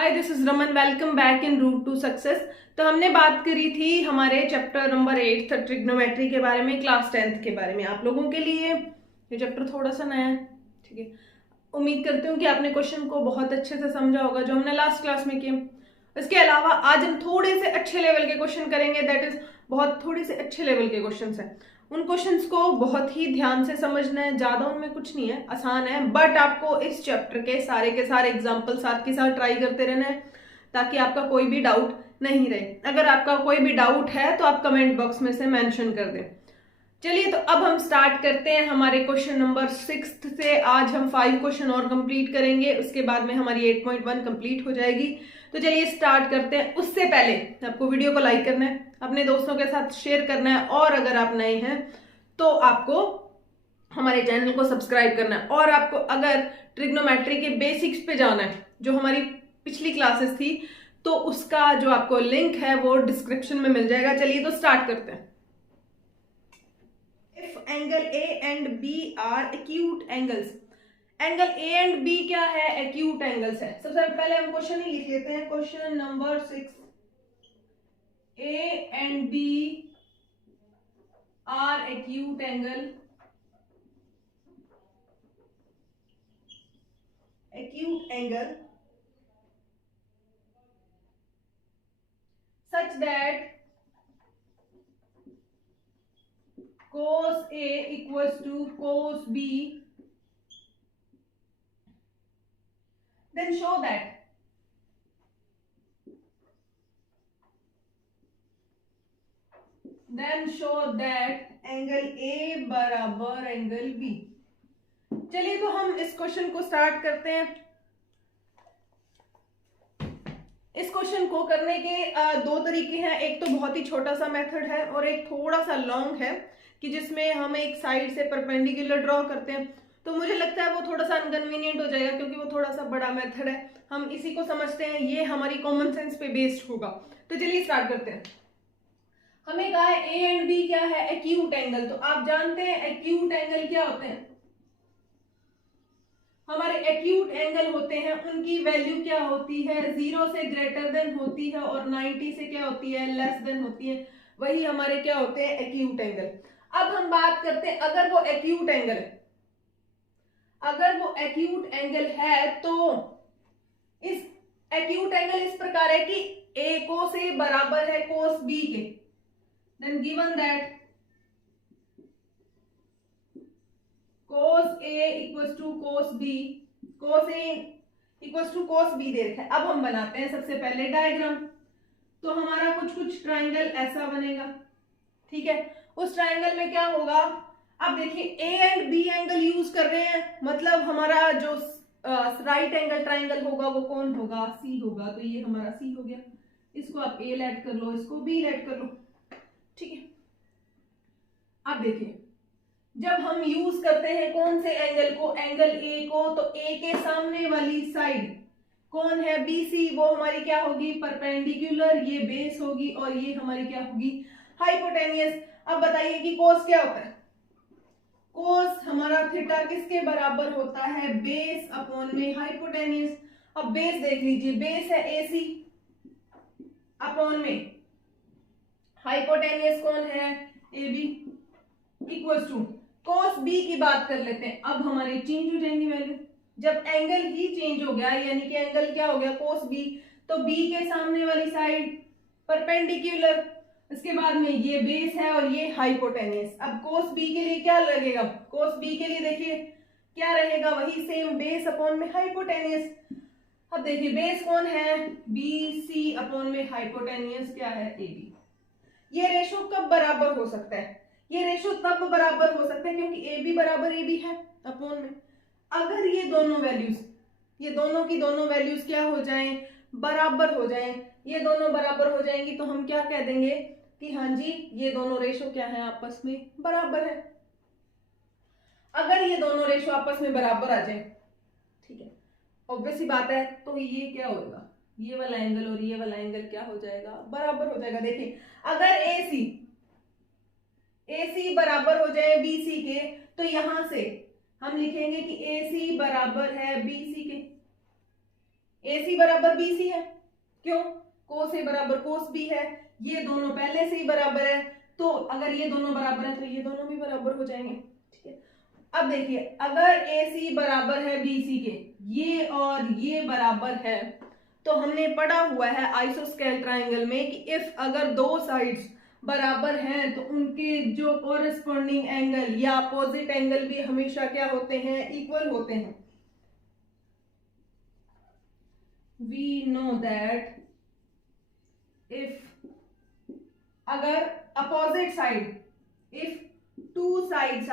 Hi, this is Raman. Welcome back in route to success. तो हमने बात करी थी हमारे चैप्टर नंबर 8 ट्रिग्नोमेट्री के बारे में, क्लास 10th के बारे में। आप लोगों के लिए ये चैप्टर थोड़ा सा नया है, ठीक है। उम्मीद करती हूँ कि आपने क्वेश्चन को बहुत अच्छे से समझा होगा जो हमने लास्ट क्लास में किए। इसके अलावा आज हम थोड़े से अच्छे लेवल के क्वेश्चन करेंगे, दैट इज बहुत थोड़े से अच्छे लेवल के क्वेश्चन हैं। उन क्वेश्चंस को बहुत ही ध्यान से समझना है, ज्यादा उनमें कुछ नहीं है, आसान है, बट आपको इस चैप्टर के सारे एग्जाम्पल साथ के साथ ट्राई करते रहना है ताकि आपका कोई भी डाउट नहीं रहे। अगर आपका कोई भी डाउट है तो आप कमेंट बॉक्स में से मेंशन कर दें। चलिए, तो अब हम स्टार्ट करते हैं हमारे क्वेश्चन नंबर 6 से। आज हम 5 क्वेश्चन और कंप्लीट करेंगे, उसके बाद में हमारी 8.1 कंप्लीट हो जाएगी। तो चलिए स्टार्ट करते हैं। उससे पहले आपको वीडियो को लाइक करना है, अपने दोस्तों के साथ शेयर करना है, और अगर आप नए हैं तो आपको हमारे चैनल को सब्सक्राइब करना है। और आपको अगर ट्रिग्नोमेट्री के बेसिक्स पे जाना है, जो हमारी पिछली क्लासेस थी, तो उसका जो आपको लिंक है वो डिस्क्रिप्शन में मिल जाएगा। चलिए तो स्टार्ट करते हैं। If angle A and B are acute angles, angle A and B क्या है? एक्यूट एंगल्स है। सबसे पहले हम क्वेश्चन ही लिख लेते हैं। Question number 6, A and B are acute angle, acute angle such that cos A equals to cos B, then show that angle A बराबर एंगल B। चलिए तो हम इस क्वेश्चन को स्टार्ट करते हैं। इस क्वेश्चन को करने के दो तरीके हैं। एक तो बहुत ही छोटा सा मेथड है और एक थोड़ा सा लॉन्ग है कि जिसमें हम एक साइड से परपेंडिकुलर ड्रॉ करते हैं। तो मुझे लगता है वो थोड़ा सा अनकन्वीनियंट हो जाएगा क्योंकि वो थोड़ा सा बड़ा मेथड है। हम इसी को समझते हैं, ये हमारी कॉमन सेंस पे बेस्ड होगा। तो चलिए स्टार्ट करते हैं। हमें कहा है ए एंड बी क्या है? Acute angle. तो आप जानते हैं एक्यूट एंगल क्या होते हैं? हमारे एक्यूट एंगल होते हैं, उनकी वैल्यू क्या होती है? 0 से ग्रेटर देन होती है और 90 से क्या होती है? लेस देन होती है। वही हमारे क्या होते हैं? Acute angle. अब हम बात करते हैं, अगर वो एक्यूट एंगल है, अगर वो एक्यूट एंगल है तो इस एक्यूट एंगल इस प्रकार है कि ए को से बराबर है कोस बी के, then given that cos A equals to cos B, cos A equals to cos B दे रखा है। अब हम बनाते हैं सबसे पहले डायग्राम। तो हमारा कुछ ट्राइंगल ऐसा बनेगा, ठीक है। उस ट्राइंगल में क्या होगा? अब देखिए A and B angle use कर रहे हैं, मतलब हमारा जो राइट एंगल ट्राइंगल होगा वो कौन होगा? C होगा। तो ये हमारा C हो गया। इसको आप A लेट कर लो, इसको B लेट कर लो, ठीक है। अब देखिए, जब हम यूज करते हैं कौन से एंगल को? एंगल ए को, तो ए के सामने वाली साइड कौन है? BC। वो हमारी क्या होगी? परपेंडिकुलर। ये बेस होगी और ये हमारी क्या होगी? हाइपोटेनियस। अब बताइए कि कोस क्या होता है? कोस हमारा थीटा किसके बराबर होता है? बेस अपॉन में हाइपोटेनियस। अब बेस देख लीजिए, बेस है AC अपॉन में हाइपोटेनियस कौन है? AB equals to cos B की बात कर लेते हैं। अब हमारी चेंज हो जाएंगी वैल्यू। जब एंगल ही चेंज हो गया, यानी कि एंगल क्या हो गया? cos B, तो B के सामने वाली साइड परपेंडिकुलर, इसके बाद में ये बेस है और ये हाइपोटेनियस। अब cos B के लिए क्या लगेगा? cos B के लिए देखिए क्या रहेगा? वही सेम, बेस अपॉन में हाइपोटेनियस। अब देखिए बेस कौन है? BC अपॉन में हाइपोटेनियस क्या है? AB। ये रेशो कब बराबर हो सकता है? ये रेशो तब बराबर हो सकता है क्योंकि ए बी बराबर ए बी है अपॉन में। अगर ये दोनों वैल्यूज, ये दोनों की दोनों वैल्यूज क्या हो जाएं? बराबर हो जाएं। ये दोनों बराबर हो जाएंगी तो हम क्या कह देंगे कि हाँ जी, ये दोनों रेशो क्या है? आपस में बराबर है। अगर ये दोनों रेशो आपस में बराबर आ जाए, ठीक है, ऑब्वियस सी बात है, तो ये क्या होगा? ये वाला एंगल और ये वाला एंगल क्या हो जाएगा? बराबर हो जाएगा। देखिए, अगर AC बराबर हो जाए BC के, तो यहां से हम लिखेंगे कि AC बराबर है BC के। AC बराबर BC है, क्यों? cos A बराबर cos B है, ये दोनों पहले से ही बराबर है, तो अगर ये दोनों बराबर है तो ये दोनों भी बराबर हो जाएंगे, ठीक है। अब देखिए, अगर AC बराबर है BC के, ये और ये बराबर है, तो हमने पढ़ा हुआ है आइसोस्केल ट्राइंगल में कि इफ अगर दो साइड्स बराबर हैं तो उनके जो कोरिस्पोंडिंग एंगल या अपोजिट एंगल भी हमेशा क्या होते हैं? इक्वल होते हैं। We know that if अगर opposite side, if two sides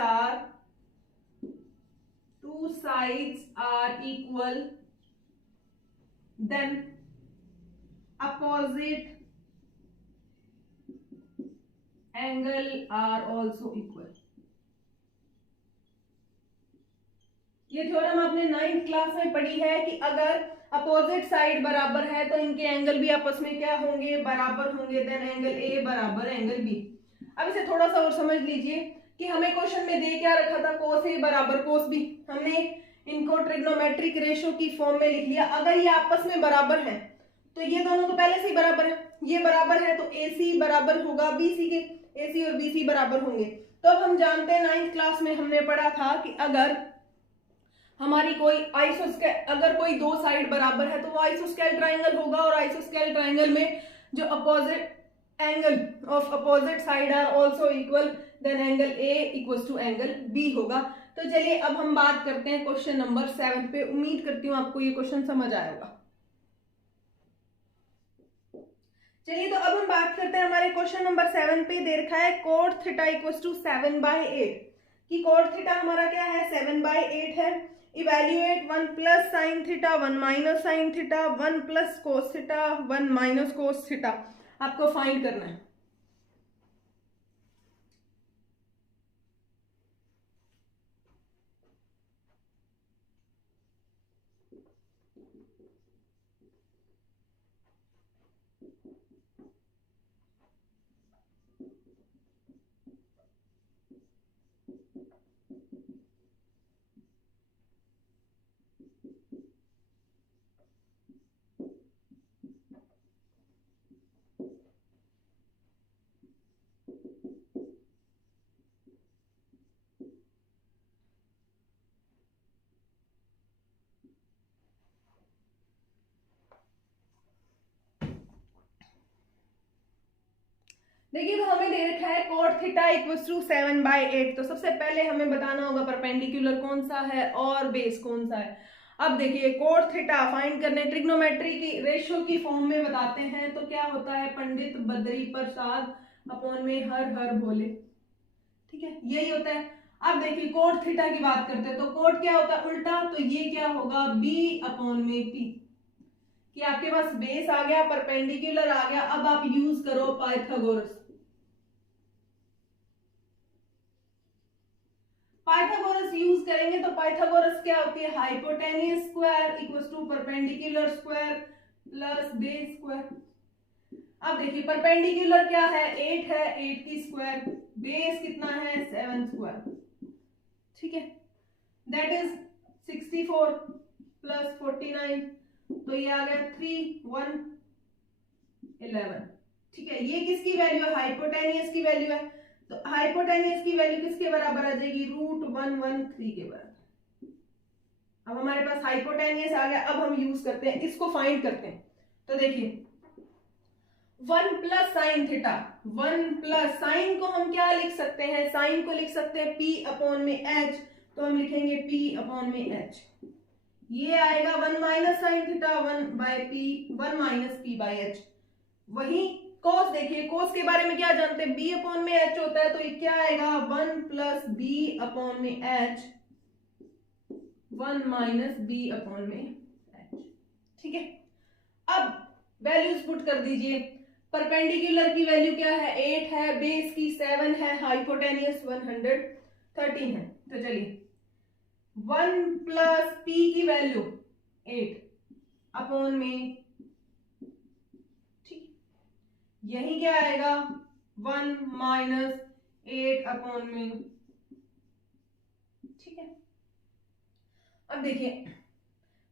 are equal, then opposite angle are also equal। ये थ्योरम आपने 9th क्लास में पढ़ी है कि अगर अपोजिट साइड बराबर है तो इनके एंगल भी आपस में क्या होंगे? बराबर होंगे। देन एंगल ए बराबर एंगल बी। अब इसे थोड़ा सा और समझ लीजिए कि हमें क्वेश्चन में दे क्या रखा था? cos ए बराबर cos बी। हमने इनको ट्रिग्नोमेट्रिक रेशियो की फॉर्म में लिख लिया। अगर ये आपस में बराबर है तो ये दोनों तो पहले से ही बराबर है, ये बराबर है तो AC बराबर होगा BC के, AC और BC बराबर होंगे। तो अब हम जानते हैं 9th क्लास में हमने पढ़ा था कि अगर हमारी कोई अगर कोई दो साइड बराबर है तो वो आइसोस्केल ट्राइंगल होगा, और आइसोस्केल ट्राइंगल में जो opposite angle of opposite side are also equal, then angle A equals to angle B होगा। तो चलिए अब हम बात करते हैं क्वेश्चन नंबर 7 पे। उम्मीद करती हूँ आपको ये क्वेश्चन समझ आया होगा। चलिए तो अब हम बात करते हैं हमारे क्वेश्चन नंबर 7 पे। दे रखा है cot थीटा इक्वल्स टू 7/8 कि cot थीटा हमारा क्या है? 7/8 है। Evaluate 1 plus sine theta, 1 minus sine theta, 1 plus cos theta, 1 minus cos theta आपको फाइंड करना है। देखिए तो हमें दे रखा है cot थीटा इक्वल्स टू 7/8। तो सबसे पहले हमें बताना होगा परपेंडिकुलर कौन सा है और बेस कौन सा है। अब देखिए cot थीटा फाइंड करने ट्रिग्नोमेट्री की रेशियो की फॉर्म में बताते हैं तो क्या होता है? पंडित बद्री प्रसाद अपॉन में हर हर भोले, ठीक है, यही होता है। अब देखिए cot थीटा की बात करते हैं तो cot क्या होता है? उल्टा, तो ये क्या होगा? B अपॉन में P कि आपके पास बेस आ गया, परपेंडिकुलर आ गया। अब आप यूज करो पाइथागोरस। पाइथागोरस यूज करेंगे तो पाइथागोरस क्या होती है? Hypotenuse square equals to perpendicular square plus base square. अब देखिए परपेंडिकुलर क्या है? 8 है, 8 की स्क्वायर, बेस कितना है? 7 स्क्वायर, ठीक है, दैट इज 64 प्लस 49, तो ये आ गया 3 1 11, ठीक है। ये किसकी वैल्यू है? हाइपोटेनियस की वैल्यू है। तो हाइपोटेनियस की वैल्यू किसके बराबर आ जाएगी? √113 के बराबर। अब हमारे पास हाइपोटेनियस आ गया। अब हम यूज करते हैं, इसको फाइंड करते हैं। तो देखिए 1 plus sine theta, 1 plus sign को हम क्या लिख सकते हैं? साइन को लिख सकते हैं P अपॉन में H, तो हम लिखेंगे P अपॉन में H। ये आएगा 1 minus sine theta 1/P, 1 minus P by H। वही कोस, देखिए कोस के बारे में क्या जानते हैं? B अपॉन में H होता है, तो ये क्या आएगा? 1 प्लस B अपॉन में H, 1 माइनस B अपॉन में H, ठीक है। अब वैल्यूज पुट कर दीजिए। परपेंडिकुलर की वैल्यू क्या है? 8 है, बेस की 7 है, हाइपोटेनियस 113 है। तो चलिए 1 प्लस P की वैल्यू 8 अपॉन में, यही क्या आएगा? 1 माइनस 8 अपॉन में, ठीक है। अब देखिए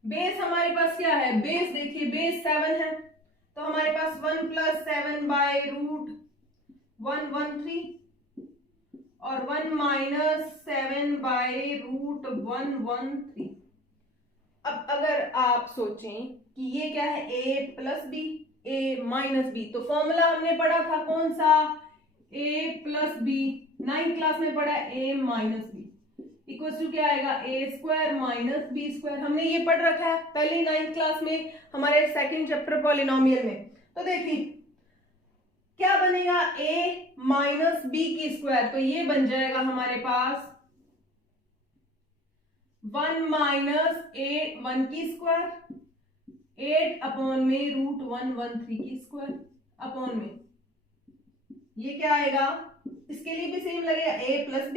बेस हमारे पास क्या है, बेस देखिए बेस 7 है, तो हमारे पास 1 + 7 बाय रूट 113 और 1 - 7 बाय रूट 113। अब अगर आप सोचें कि ये क्या है, a + b a - b, तो फॉर्मूला हमने पढ़ा था कौन सा, a + b, 9th क्लास में पढ़ा a - b इक्वल टू क्या आएगा, a² - b²। हमने ये पढ़ रखा है पहले 9th क्लास में हमारे सेकंड चैप्टर पॉलिनोमियल में। तो देखिए क्या बनेगा, a - b², तो ये बन जाएगा हमारे पास 1 - 8 1² 8 अपॉन में रूट 113² अपॉन में ये क्या आएगा, इसके लिए भी सेम लगेगा a + b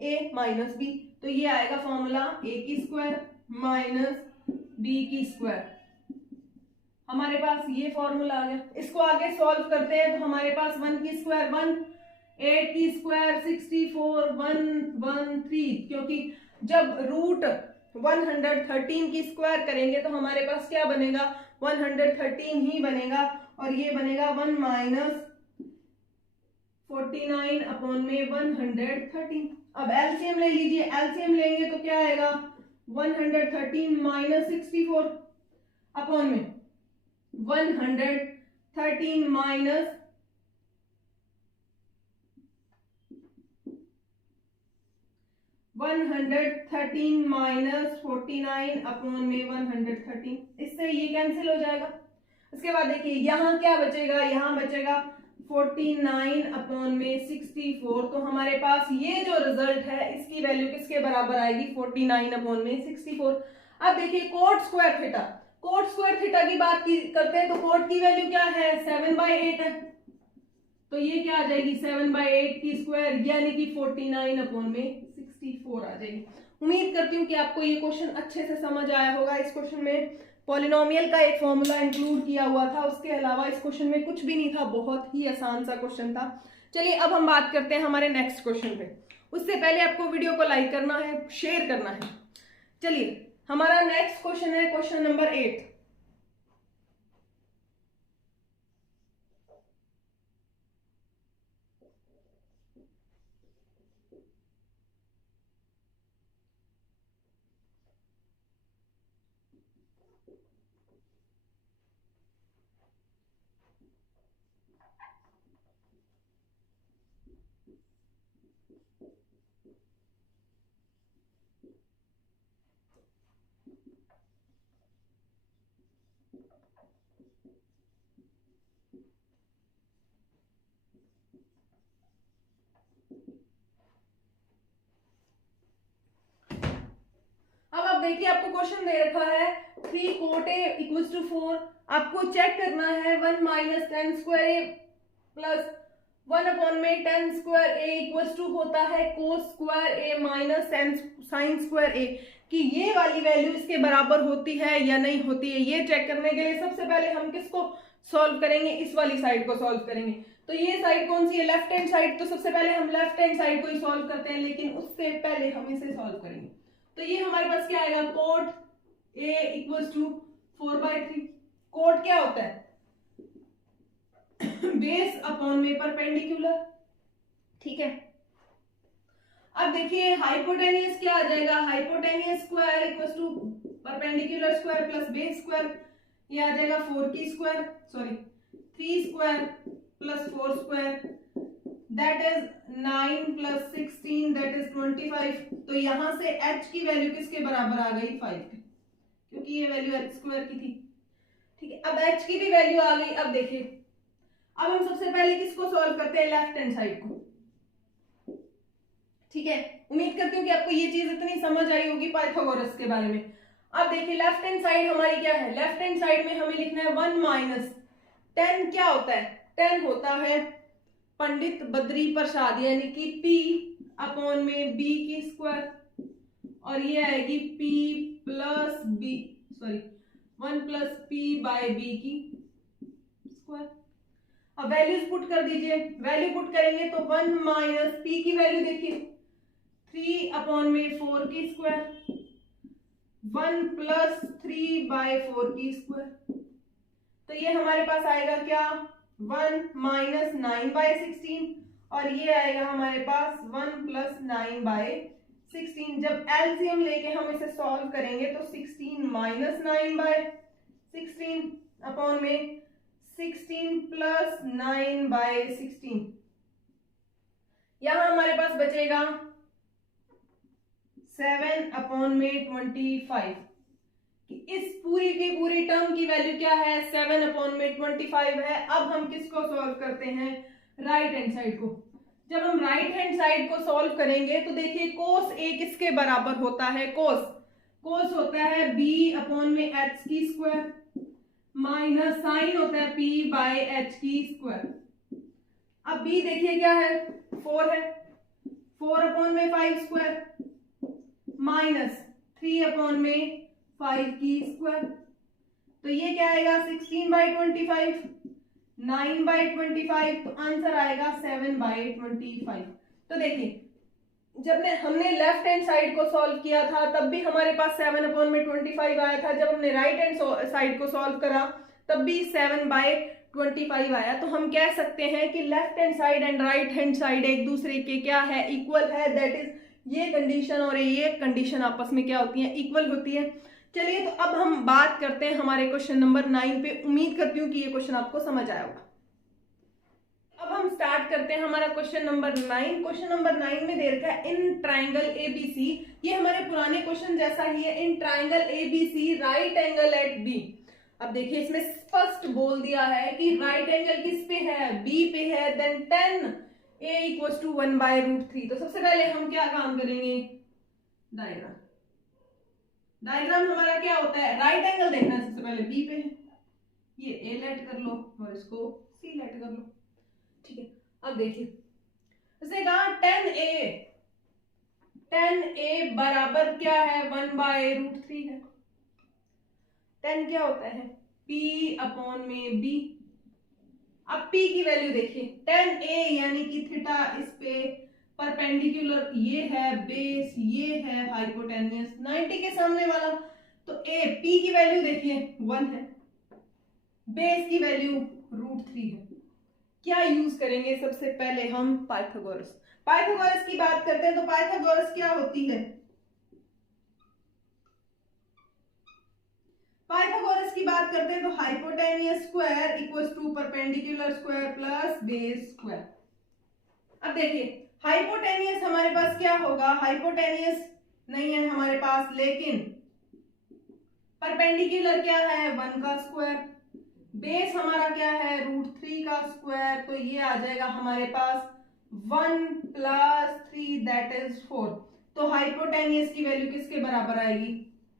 a - b, तो ये आएगा फॉर्मूला a² - b²। हमारे पास ये फॉर्मूला आ गया। इसको आगे सॉल्व करते हैं तो हमारे पास 1² 1 8² 64 113, क्योंकि जब रूट 113 की स्क्वायर करेंगे तो हमारे पास क्या बनेगा, 113 ही बनेगा, और ये बनेगा 1 - 49 अपॉन में 113। अब एलसीएम ले लीजिए, एलसीएम लेंगे तो क्या आएगा, 113 - 64 अपॉन में 113 माइनस 49 अपॉन में 113, इससे ये कैंसिल हो जाएगा। उसके बाद देखिए यहाँ क्या बचेगा, यहाँ बचेगा 49 अपॉन में 64, तो हमारे पास ये जो रिजल्ट है इसकी वैल्यू किसके बराबर आएगी, 49 अपॉन में 64। अब देखिए coat square theta, coat square theta की बात करते हैं तो कोट की वैल्यू क्या है, 7/8 है, तो ये क्या आ जाएगी 7/8 की स्क्वायर, यानी कि 49 अपॉन में 64 आ जाएगी। उम्मीद करती हूँ कि आपको ये क्वेश्चन अच्छे से समझ आया होगा। इस क्वेश्चन में पॉलिनोमियल का एक फॉर्मूला इंक्लूड किया हुआ था, उसके अलावा इस क्वेश्चन में कुछ भी नहीं था, बहुत ही आसान सा क्वेश्चन था। चलिए अब हम बात करते हैं हमारे नेक्स्ट क्वेश्चन पे। उससे पहले आपको वीडियो को लाइक करना है, शेयर करना है। चलिए हमारा नेक्स्ट क्वेश्चन है क्वेश्चन नंबर 8। देखिए आपको क्वेश्चन दे रखा है 3 cot a = 4, आपको चेक करना है 1 - 10² a प्लस 1 अपॉन में 10² a इक्वल्स टू होता है cos² a minus sin² a, कि ये वाली वैल्यू इसके बराबर होती है या नहीं होती है। ये चेक करने के लिए सबसे पहले हम किसको सॉल्व करेंगे, इस वाली साइड को सॉल्व करेंगे। तो ये साइड कौन सी है, लेफ्ट हैंड साइड, तो सबसे पहले हम लेफ्ट हैंड साइड को ही सॉल्व करते हैं, लेकिन उससे पहले हम इसे सॉल्व करेंगे। तो ये हमारे पास क्या आएगा, cot a = 4/3। cot क्या होता है, बेस अपॉन में परपेंडिकुलर, ठीक है। अब देखिए हाइपोटेनियस क्या आ जाएगा, hypotenuse square equals to perpendicular square plus base square, ये आ जाएगा 3² plus 4² that is 9 + 16 that is 25। तो यहां से h की वैल्यू किसके बराबर आ गई, 5 की, क्योंकि ये वैल्यू h² की थी, ठीक है। अब h की भी वैल्यू आ गई। अब देखिए अब हम सबसे पहले किसको सॉल्व करते हैं, लेफ्ट हैंड साइड को, ठीक है। उम्मीद करती हूँ कि आपको ये चीज इतनी समझ आई होगी पाइथागोरस के बारे में। अब देखिए लेफ्ट हैंड साइड हमारी क्या है, लेफ्ट हैंड साइड में हमें लिखना है 1 - 10 क्या होता है, 10 होता है पंडित बद्री प्रसाद, यानी कि p अपॉन में b की स्क्वायर, और ये आएगी p + b 1 + p/b की स्क्वायर। अब वैल्यूज पुट कर दीजिए, वैल्यू पुट करेंगे तो 1 - p की वैल्यू देखिए 3 अपॉन में 4 की स्क्वायर 1 प्लस 3/4 की स्क्वायर। तो ये हमारे पास आएगा क्या 1 माइनस 9/16 और ये आएगा हमारे पास 1 प्लस 9/16। जब एलसीएम लेके हम इसे सॉल्व करेंगे तो 16 माइनस 9/16 अपॉन में 16 प्लस 9/16। यहां हमारे पास बचेगा 7 अपॉन में 25। इस पूरी की पूरी टर्म की वैल्यू क्या है 7 अपॉन में 25 है। अब हम किसको सॉल्व करते हैं राइट हैंड साइड को। जब हम राइट हैंड साइड को सॉल्व करेंगे तो देखिए कोस ए किसके बराबर होता है, कोस होता है b अपॉन में h की स्क्वायर माइनस साइन होता है p बाय h की स्क्वायर। अब b देखिए क्या है 4 है, 4 अपॉन में 5 स्क्वायर माइनस 3 अपॉन में 5 की स्क्वायर। तो ये क्या आएगा 16/25, 9/25, तो आंसर आएगा 7/25। तो देखिए जब हमने लेफ्ट हैंड साइड को सॉल्व किया था तब भी हमारे पास 7 अपॉन में 25 आया था। जब हमने राइट हैंड साइड को सॉल्व करा तब भी 7/25 आया। तो हम कह सकते हैं कि left hand side and right hand side एक दूसरे के क्या है इक्वल है। दैट इज ये कंडीशन और ये कंडीशन आपस में क्या होती है इक्वल होती है। चलिए तो अब हम बात करते हैं हमारे क्वेश्चन नंबर 9 पे। उम्मीद करती हूँ कि ये क्वेश्चन आपको समझ आया होगा। अब हम स्टार्ट करते हैं हमारा क्वेश्चन नंबर 9। क्वेश्चन नंबर 9 में दे रखा है इन ट्राइंगल एबीसी, ये हमारे पुराने क्वेश्चन जैसा ही है। In triangle ABC right angle at B. अब देखिए इसमें स्पष्ट बोल दिया है कि राइट एंगल किस पे है बी पे है, then tan a equals to 1/√3। तो सबसे पहले हम क्या काम करेंगे डायग्राम हमारा क्या होता है राइट एंगल देखना है। सबसे पहले बी पे है, ये ए लेट कर लो और इसको सी लेट कर लो, ठीक है। अब देखिए उसे कहा tan a बराबर क्या है 1/√3 है। tan क्या होता है p अपॉन में b। अब p की वैल्यू देखिए tan a यानी कि थीटा इस पे परपेंडिकुलर, ये है बेस, ये है हाइपोटेन्यूस 90 के सामने वाला। तो a p की वैल्यू देखिए 1 है, बेस की वैल्यू √3 है। क्या यूज करेंगे सबसे पहले हम पाइथागोरस की बात करते हैं। तो पाइथागोरस क्या होती है, पाइथागोरस की बात करते हैं तो hypotenuse square equals to perpendicular square plus base square. अब देखिए हाइपोटेन्यूस हमारे पास क्या होगा, हाइपोटेन्यूस नहीं है हमारे पास, लेकिन परपेंडिकुलर क्या है 1 का स्क्वायर, बेस हमारा क्या है √3 का स्क्वायर। तो ये आ जाएगा हमारे पास 1 प्लस 3 दैट इज 4। तो हाइपोटेन्यूस की वैल्यू किसके बराबर आएगी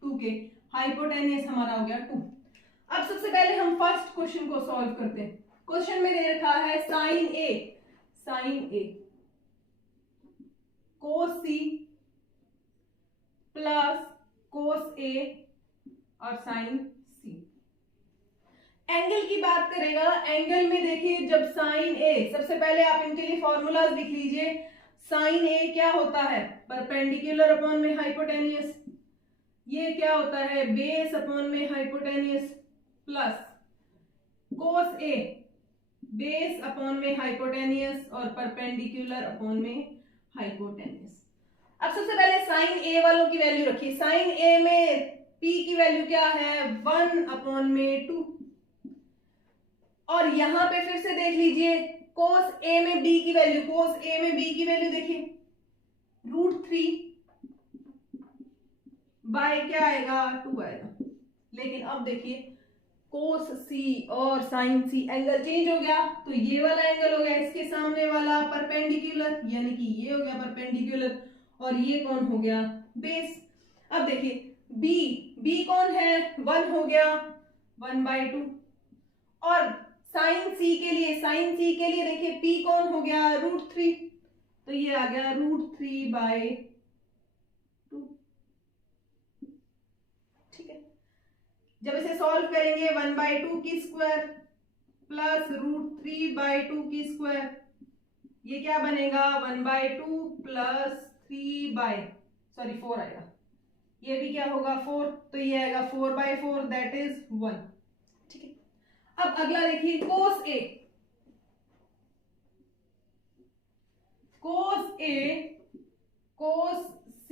2 के। हाइपोटेन्यूस हमारा हो गया 2। अब सबसे पहले हम फर्स्ट क्वेश्चन को सॉल्व करते हैं। क्वेश्चन में दे रखा है साइन ए कोस सी प्लस कोस ए और साइन सी। एंगल की बात करेगा, एंगल में देखिए जब साइन ए, सबसे पहले आप इनके लिए फॉर्मूलाज लिख लीजिए। साइन ए क्या होता है परपेंडिकुलर अपॉन में हाइपोटेन्यूस, ये क्या होता है बेस अपॉन में हाइपोटेन्यूस प्लस कोस ए बेस अपॉन में हाइपोटेन्यूस और परपेंडिकुलर अपॉन में हाइपोटेन्यूस। अब सबसे पहले साइन ए वालों की वैल्यू रखिए। साइन ए में p की वैल्यू क्या है 1 अपॉन में 2। और यहां पे फिर से देख लीजिए कोस ए में b की वैल्यू, कोस ए में b की वैल्यू देखिए √3 बाय क्या आएगा 2 आएगा। लेकिन अब देखिए कोस सी और साइन सी एंगल चेंज हो गया। तो ये वाला एंगल हो गया इसके सामने वाला परपेंडिकुलर, यानी कि ये हो गया परपेंडिकुलर और ये कौन हो गया बेस। अब देखिए b कौन है 1 हो गया 1/2। और साइन सी के लिए देखिए p कौन हो गया √3, तो ये आ गया √3/2। ठीक है, जब इसे सॉल्व करेंगे 1/2 की स्क्वायर प्लस √3/2 की स्क्वायर, ये क्या बनेगा 1/2 प्लस 4 आएगा। ये भी क्या होगा 4, तो ये आएगा 4/4 दैट इज 1। ठीक है, अब अगला देखिए cos A, cos C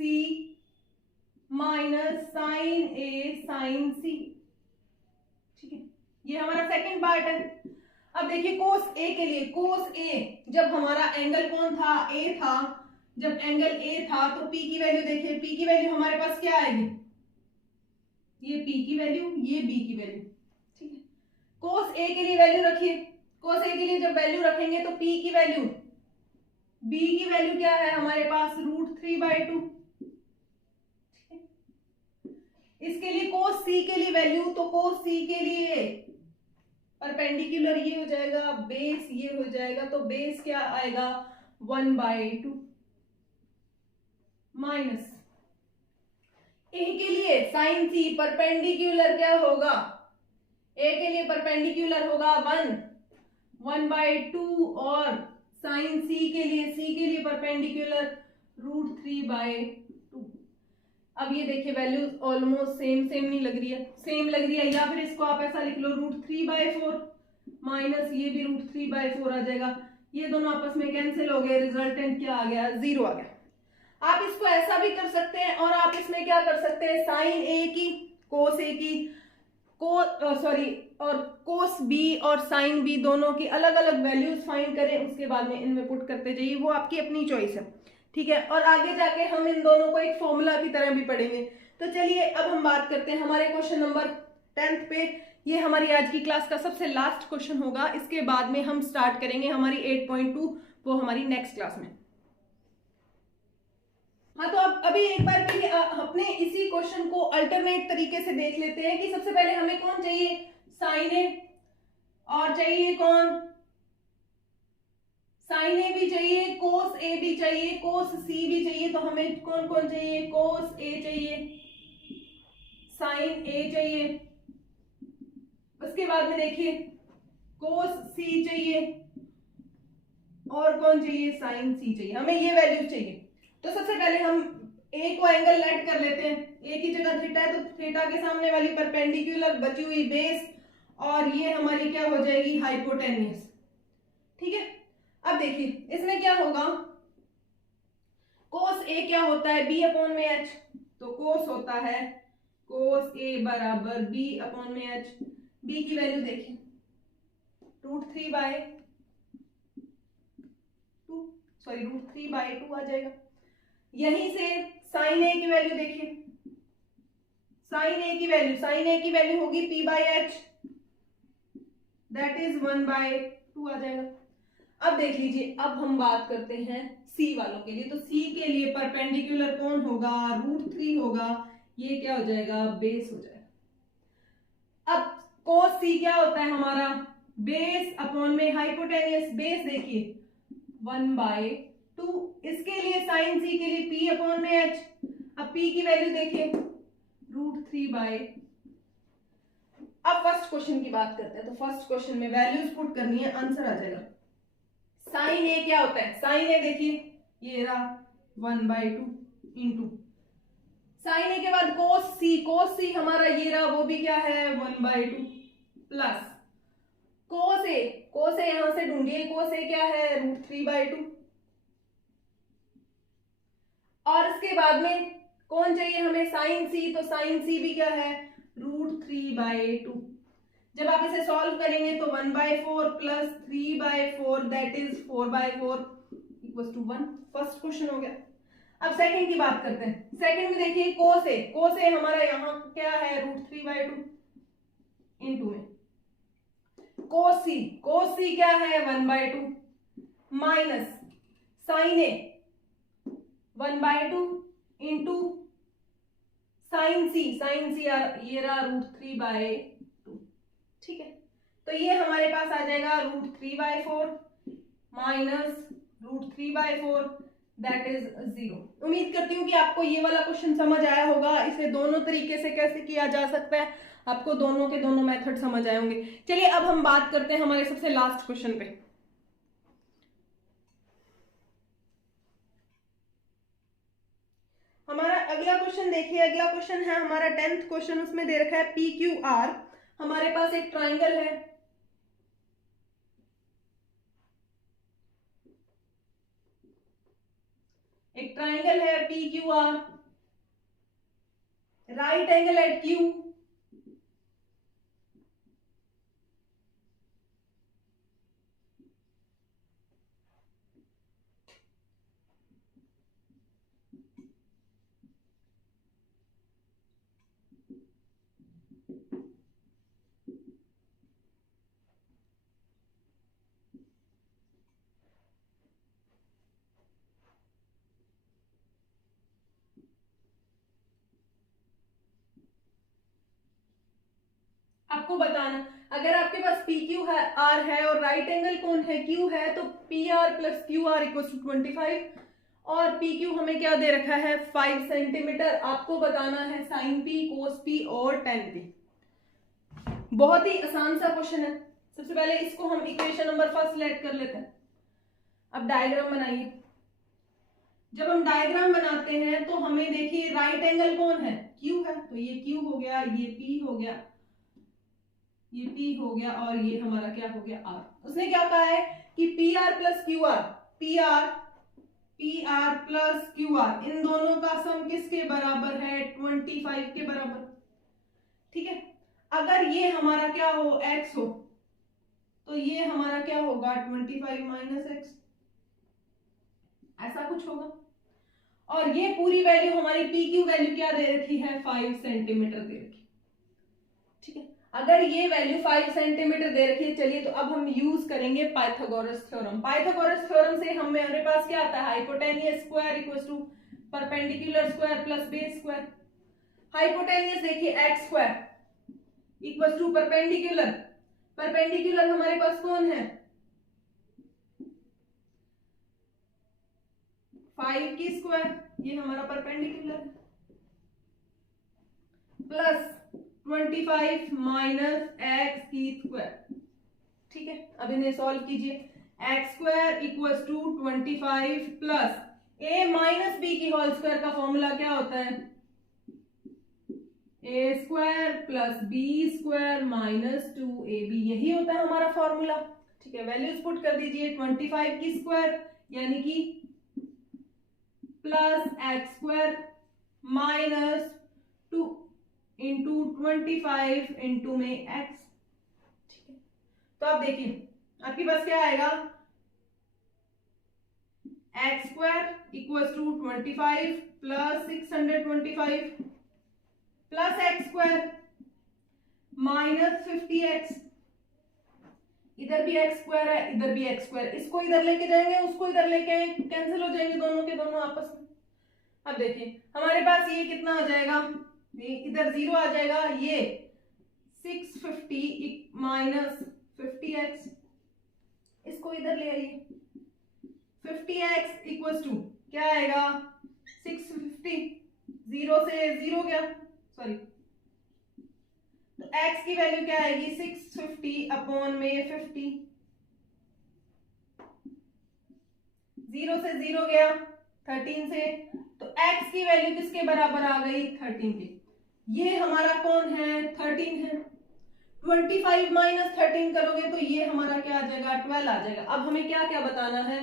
minus sin A sin C। ठीक है, ये हमारा सेकंड पार्ट है। अब देखिए cos A के लिए, cos A जब हमारा एंगल कौन था, A था, जब एंगल A था तो P की वैल्यू देखिए, P की वैल्यू हमारे पास क्या आएगी, ये P की वैल्यू, ये B की वैल्यू। ठीक है, cos A के लिए वैल्यू रखिए, cos A के लिए जब वैल्यू रखेंगे तो P की वैल्यू, B की वैल्यू क्या है हमारे पास √3/2। इसके लिए cos C के लिए वैल्यू, तो cos C के लिए परपेंडिकुलर ये हो जाएगा, बेस ये हो जाएगा, तो बेस क्या आएगा 1/2 माइनस A के लिए sin C परपेंडिकुलर क्या होगा, A के लिए परपेंडिकुलर होगा 1/2 और sin C के लिए परपेंडिकुलर √3/2। अब ये देखिए वैल्यूज ऑलमोस्ट सेम नहीं लग रही है, सेम लग रही है, या फिर इसको आप ऐसा लिख लो √3/4 माइनस ये भी √3/4 आ जाएगा, ये दोनों आपस में कैंसिल हो गए, रिजल्टेंट क्या आ गया 0 आ गया। आप इसको ऐसा भी कर सकते हैं और आप इसमें क्या कर सकते हैं, sin A की cos A की और cos B और sin B दोनों की अलग अलग वैल्यूज फाइंड करें, उसके बाद में इनमें पुट करते जाइए, वो आपकी अपनी चॉइस है। ठीक है, और आगे जाके हम इन दोनों को एक फॉर्मूला की तरह भी पढ़ेंगे। तो चलिए अब हम बात करते हैं हमारे क्वेश्चन नंबर 10 पे। ये हमारी आज की क्लास का सबसे लास्ट क्वेश्चन होगा, इसके बाद में हम स्टार्ट करेंगे हमारी 8.2, वो हमारी नेक्स्ट क्लास में। हाँ, तो अब अभी एक बार के लिए अपने इसी क्वेश्चन को अल्टरनेट तरीके से देख लेते हैं कि सबसे पहले हमें कौन चाहिए, साइन ए, और चाहिए कौन, साइन ए भी चाहिए, कोस ए भी चाहिए, कोस सी भी चाहिए, तो हमें कौन कौन चाहिए, कोस ए चाहिए, साइन ए चाहिए, उसके बाद में देखिए कोस सी चाहिए, और कौन चाहिए, साइन सी चाहिए, हमें ये वैल्यू चाहिए। तो सबसे पहले हम ए को एंगल लेट कर लेते हैं, ए की जगह थीटा है तो थीटा के सामने वाली परपेंडिकुलर बची हुई बेस, और ये हमारी क्या हो जाएगी हाइपोटेन्यूस। ठीक है, अब देखिए इसमें क्या होगा, कोस ए क्या होता है B/H, तो कोस होता है कोस ए बराबर B/H। B की वैल्यू देखिए √3/2 आ जाएगा। यहीं से साइन ए की वैल्यू देखिए, साइन ए की वैल्यू होगी P/H दैट इज 1/2 आ जाएगा। अब देख लीजिए, अब हम बात करते हैं सी वालों के लिए, तो सी के लिए परपेंडिकुलर कौन होगा, √3 होगा, ये क्या हो जाएगा बेस हो जाएगा। अब cos सी क्या होता है हमारा, बेस अपॉन में हाइपोटेनियस, बेस देखिए 1/2, इसके लिए साइन सी के लिए P/H, अब P की वैल्यू देखिए √3/। अब फर्स्ट क्वेश्चन की बात करते हैं, तो फर्स्ट क्वेश्चन में वैल्यूज पुट करनी है, आंसर आ जाएगा। साइन ए क्या होता है, साइन ए देखिए ये रहा 1/2 इंटू साइन ए के बाद कोस सी हमारा ये रहा, वो भी क्या है 1/2 प्लस कोस ए यहां से ढूंढिए, कोस ए क्या है √3/2, और इसके बाद में कौन चाहिए हमें, साइन सी, तो साइन सी भी क्या है √3/2। जब आप इसे सॉल्व करेंगे तो 1/4 plus 3/4 that is 4/4 equals to 1। First question हो गया। अब सेकंड की बात करते हैं। सेकंड में देखिए कोस ए हमारा यहाँ क्या है √3/2 इंटू में कोस सी क्या है 1/2 माइनस साइन ए 1/2 इंटू साइन सी ये रहा √3/2। ठीक है, तो ये हमारे पास आ जाएगा √3/4 माइनस √3/4 दैट इज 0। उम्मीद करती हूँ कि आपको ये वाला क्वेश्चन समझ आया होगा, इसे दोनों तरीके से कैसे किया जा सकता है, आपको दोनों के दोनों मेथड समझ आए होंगे। चलिए अब हम बात करते हैं हमारे सबसे लास्ट क्वेश्चन पे। हमारा अगला क्वेश्चन देखिए, अगला क्वेश्चन है हमारा 10th क्वेश्चन, उसमें दे रखा है PQR। हमारे पास एक ट्राइंगल है, एक ट्राइंगल है PQR, right angle at Q, आपको बताना। अगर आपके पास PQ है, R है और राइट एंगल कौन है, Q है, तो PR plus QR equal to 25 और PQ हमें क्या दे रखा है 5 सेंटीमीटर। आपको बताना है साइन P, कोस P और tan P। बहुत ही आसान सा क्वेश्चन है। सबसे पहले इसको हम इक्वेशन नंबर फर्स्ट लेट कर लेते हैं। अब डायग्राम बनाइए। जब हम डायग्राम बनाते हैं तो हमें देखिए राइट एंगल कौन है, Q है, तो ये Q हो गया, ये P हो गया, ये P हो गया और ये हमारा क्या हो गया R। उसने क्या कहा है कि PR plus QR, PR plus QR इन दोनों का सम किसके बराबर है 25 के बराबर। ठीक है, अगर ये हमारा क्या हो x हो तो ये हमारा क्या होगा 25 माइनस x, ऐसा कुछ होगा। और ये पूरी वैल्यू हमारी PQ वैल्यू क्या दे रखी है 5 सेंटीमीटर दे रखी। ठीक है, अगर ये वैल्यू 5 सेंटीमीटर दे रखी है, चलिए तो अब हम यूज करेंगे पाइथागोरस थ्योरम। पाइथागोरस थ्योरम से हमारे पास क्या आता है hypotenuse square equals to perpendicular square plus base square. Hypotenuse देखिए x square equals to perpendicular, perpendicular हमारे पास कौन है 5 की स्क्वायर, ये हमारा परपेंडिकुलर प्लस 25 माइनस x की स्क्वायर। ठीक है, अब इन्हें सॉल्व कीजिए। x square equals to 25 plus a minus b की होल स्क्वायर का फॉर्मूला क्या होता है a square plus b square minus 2ab, यही होता है हमारा फॉर्मूला। ठीक है, वैल्यूज पुट कर दीजिए 25 की स्क्वायर यानी कि plus x square minus 2 into 25 into में x। ठीक है, तो आप देखिए आपके पास क्या आएगा x square equals to 25 plus 625 plus x square minus 50x, इधर भी एक्स स्क्वायर है इधर भी एक्स स्क्वायर, इसको इधर लेके जाएंगे उसको इधर लेके कैंसिल हो जाएंगे दोनों के दोनों आपस में। अब देखिए हमारे पास ये कितना आ जाएगा, इधर 0 आ जाएगा, ये 650 माइनस 50x, इसको इधर ले आइए 50x इक्वल्स टू क्या आएगा 650, 0 से 0 गया सॉरी, तो x की वैल्यू क्या आएगी 650 अपॉन में 50, 0 से 0 गया 13 से, तो x की वैल्यू किसके बराबर आ गई 13 के। ये हमारा कौन है 13 है, 25 माइनस 13 करोगे तो ये हमारा क्या आ जाएगा 12 आ जाएगा। अब हमें क्या क्या बताना है,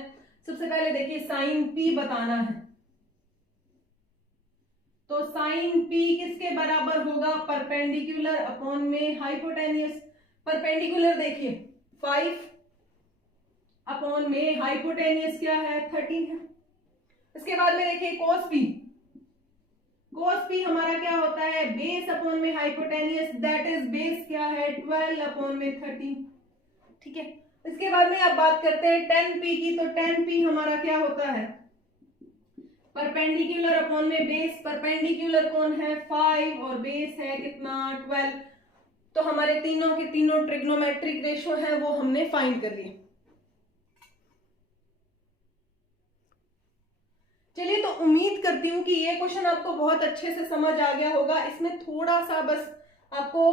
सबसे पहले देखिए साइन P बताना है, तो साइन P किसके बराबर होगा परपेंडिकुलर अपॉन में हाइपोटेनियस। परपेंडिकुलर देखिए 5 अपॉन में हाइपोटेनियस क्या है 13 है। इसके बाद में देखिए कोस P, कोस P हमारा क्या होता है बेस अपॉन में हाइपोटेनियस, दैट इज बेस क्या है 12 अपॉन में 13। ठीक है, इसके बाद में आप बात करते हैं tan P की, तो tan P हमारा क्या होता है परपेंडिकुलर अपॉन में बेस, परपेंडिकुलर कौन है 5 और बेस है कितना 12, तो हमारे तीनों के तीनों ट्रिग्नोमेट्रिक रेशियो है वो हमने फाइंड कर लिए। चलिए, तो उम्मीद करती हूँ कि ये क्वेश्चन आपको बहुत अच्छे से समझ आ गया होगा। इसमें थोड़ा सा बस आपको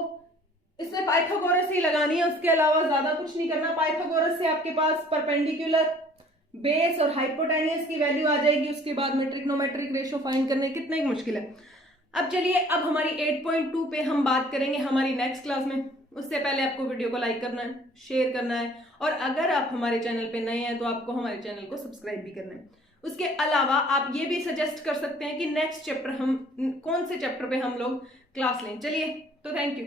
इसमें पाइथागोरस ही लगानी है, उसके अलावा ज्यादा कुछ नहीं करना। पाइथागोरस से आपके पास परपेंडिकुलर बेस और हाइपोटेनियस की वैल्यू आ जाएगी, उसके बाद में ट्रिग्नोमेट्रिक रेशियो फाइंड करने कितने की मुश्किल है। अब चलिए, अब हमारी 8.2 पे हम बात करेंगे हमारी नेक्स्ट क्लास में। उससे पहले आपको वीडियो को लाइक करना है, शेयर करना है, और अगर आप हमारे चैनल पे नए हैं तो आपको हमारे चैनल को सब्सक्राइब भी करना है। उसके अलावा आप ये भी सजेस्ट कर सकते हैं कि नेक्स्ट चैप्टर हम कौन से चैप्टर पे हम लोग क्लास लें। चलिए, तो थैंक यू।